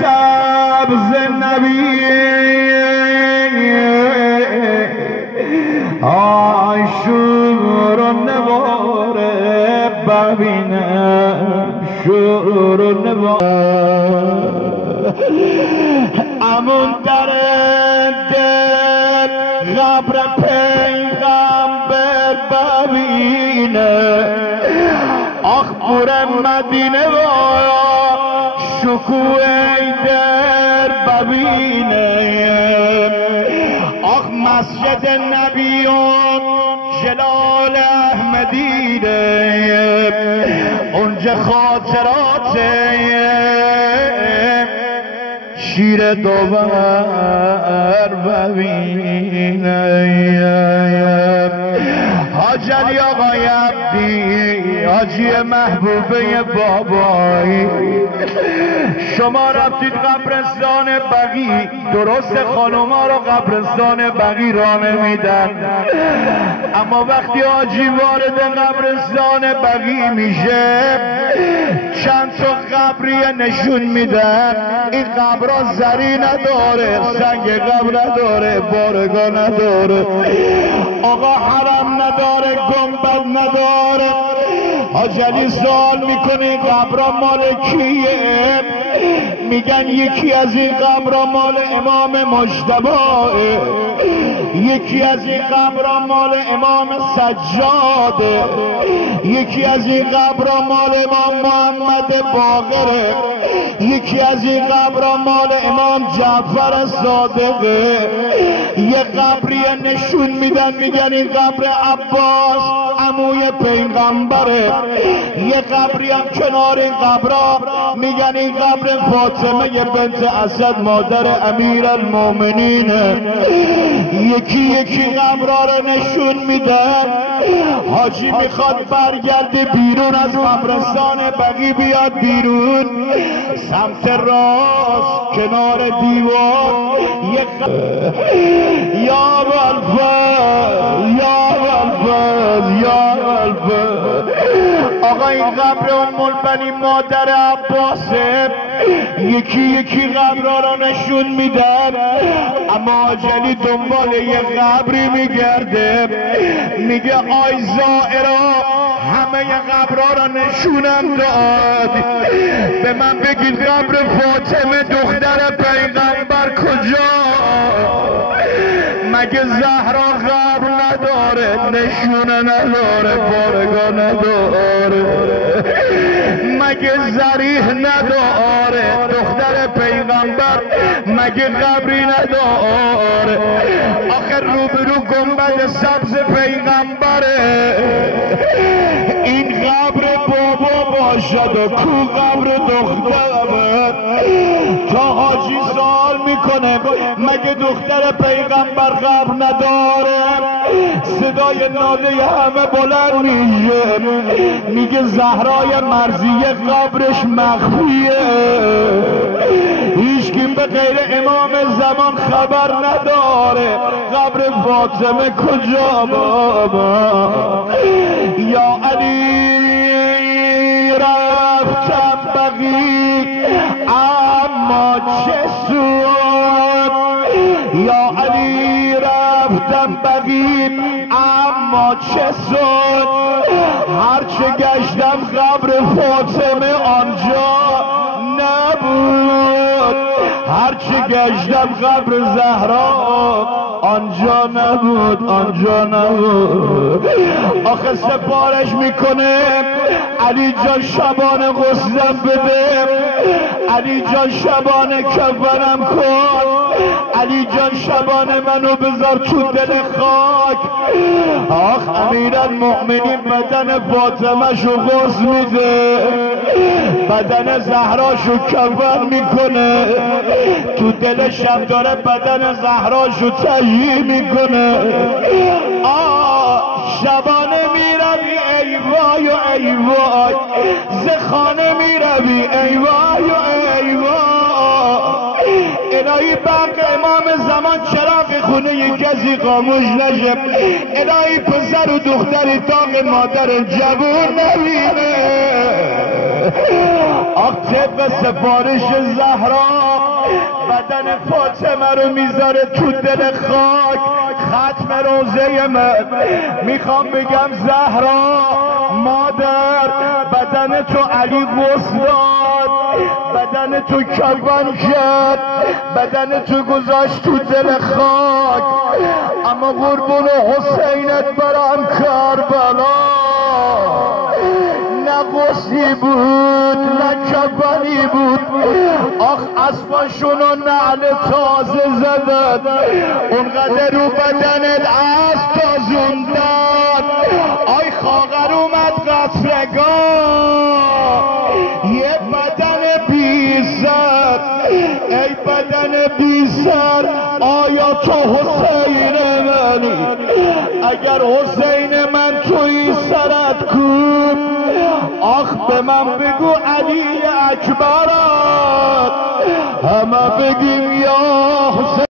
سبز نبی شور و نواره ببینم شور و نواره امون در دل قبر پیغمبر ببینه آخبور مدینه و شکوه در ببینه آخ مسجد نبیون جلال احمدیده اونجا خاطرات شیر دوبر ببینه حاج علی آقای عبدی حاجی محبوبه بابایی شما رفتید قبرستان بقیع درست خانوما رو قبرستان بقیع راه نمیدن اما وقتی حاجی وارد قبرستان بقیع میشه چند تا قبریه نشون میدن این قبرها زری نداره سنگ قبر نداره بارگاه نداره آقا حرم نداره گنبد نداره حاج علی سوال میکنه قبرها مال کیه میگن یکی از این قبرها مال امام مجتبی یکی از این قبرها مال امام سجاده یکی از این قبرها مال امام محمد باقره یکی از این قبرها مال امام جعفر صادقه یه قبری نشون میدن میگن این قبر عباس عموی پیغمبره یه قبری هم کنار این قبرها میگن این قبر فاطمه بنت اسد مادر امیرالمومنینه یکی قبرها رو نشون میدن حاجی میخواد برگرده بیرون از قبرستان بقیع بیاد بیرون سمت راست کنار دیوار یا الفضل یا الفضل یا الفضل آقا این قبر ام البنین مادر عباسه یکی قبرها رو نشون میدن اما حاج علی دنبال یه قبری میگرده میگه آی زائرا همه قبرها رو نشونم داد به من بگید قبر فاطمه دختر پیغمبر کجا مگه زهرا قبر نداره نشونه نداره بارگاه نداره مگه ذریح نداره دختر پیغمبر مگه قبری نداره آخر روبرو گنبد سبز پیغمبره این قبر بابا باشد و کو قبر دختر تا حاجی سوال میکنه مگه دختر پیغمبر قبر نداره صدای ناله همه بلند میشه میگه زهرای مرضیه قبرش مخفیه هیچ کیم به غیر امام زمان خبر نداره قبر فاطمه کجا بابا یا علی رفتم بقیع اما چه سود یا علی رفتم بقیع اما چه سود هرچه گشتم قبر فاطمه آنجا نبود هرچه گشتم قبر زهرا آنجا نبود آخه سفارش میکنه علی جان شبانه غسلم بده علی جان شبانه کفنم کن علی جان شبانه منو بذار تو دل خاک آخ امیرالمؤمنین بدن فاطمه شو غسل میده بدن زهرا شو کفن میکنه تو دلش هم داره بدن زهرا شو تهیه میکنه شبانه میروی ای وای و ای وای زخانه میروی ای وای و ای وای الهی برق امام زمان چراغ خونه کسی خاموش نشه الهی پسر و دختری تاق مادر جوون نبینه آخ طبق سفارش زهرا بدن فاطمه رو میذاره تو دل خاک ختم روزه من میخوام بگم زهرا مادر بدن تو علی غسل داد بدن تو کفن کرد بدن تو گذاشت تو دل خاک اما قربون حسینت برم کربلا نه غسلی بود نه کفنی بود آخ اسباشونو نعل تازه زدد اونقدر رو بدنت از تازوندن آی خاقر اومد قصرگاه یه بدن بی سر ای بدن بی سر آیا تو حسین منی اگر حسین من توی سرت کن آخ به من بگو علی اکبرت همه بگیم یا